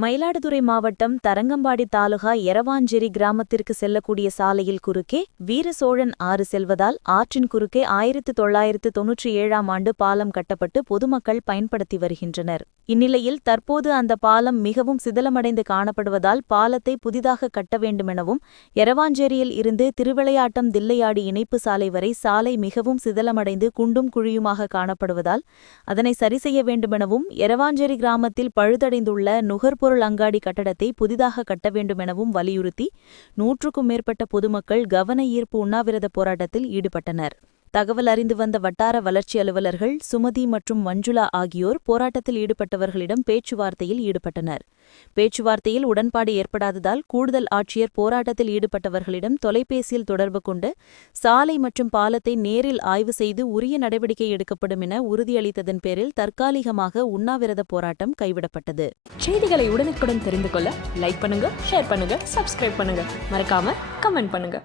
மயிலாடுதுறை மாவட்டம் தரங்கம்பாடி தாலுகா எரவாஞ்சேரி கிராமத்திற்கு செல்லக்கூடிய சாலையில் குறுக்கே வீரசோழன் ஆறு செல்வதால் ஆற்றின் குறுக்கே ஆயிரத்து தொள்ளாயிரத்து தொன்னூற்றி ஏழாம் ஆண்டு பாலம் கட்டப்பட்டு பொதுமக்கள் பயன்படுத்தி வருகின்றனர். இந்நிலையில் தற்போது அந்த பாலம் மிகவும் சிதலமடைந்து காணப்படுவதால் பாலத்தை புதிதாக கட்ட வேண்டுமெனவும் எரவாஞ்சேரியில் இருந்து திருவிளையாட்டம் தில்லையாடி இணைப்பு சாலை வரை சாலை மிகவும் சிதலமடைந்து குண்டும் குழியுமாக காணப்படுவதால் அதனை சரிசெய்ய வேண்டுமெனவும் எரவாஞ்சேரி கிராமத்தில் பழுதடைந்துள்ள நுகர்பொருள் அங்காடி கட்டடத்தை புதிதாக கட்ட வேண்டுமெனவும் வலியுறுத்தி நூற்றுக்கும் மேற்பட்ட பொதுமக்கள் கவன ஈர்ப்பு உண்ணாவிரத போராட்டத்தில் ஈடுபட்டனர். தகவல் அறிந்து வந்த வட்டார வளர்ச்சி அலுவலர்கள் சுமதி மற்றும் மஞ்சுளா ஆகியோர் போராட்டத்தில் ஈடுபட்டவர்களிடம் பேச்சுவார்த்தையில் ஈடுபட்டனர். பேச்சுவார்த்தையில் உடன்பாடு ஏற்படாததால் கூடுதல் ஆட்சியர் போராட்டத்தில் ஈடுபட்டவர்களிடம் தொலைபேசியில் தொடர்பு கொண்டு சாலை மற்றும் பாலத்தை நேரில் ஆய்வு செய்து உரிய நடவடிக்கை எடுக்கப்படும் என உறுதியளித்ததன் பேரில் தற்காலிகமாக உண்ணாவிரத போராட்டம் கைவிடப்பட்டது. செய்திகளை உடனுக்குடன் தெரிந்து கொள்ள லைக் பண்ணுங்க ஷேர் பண்ணுங்க சப்ஸ்கிரைப் பண்ணுங்க. மறக்காம கமெண்ட் பண்ணுங்க.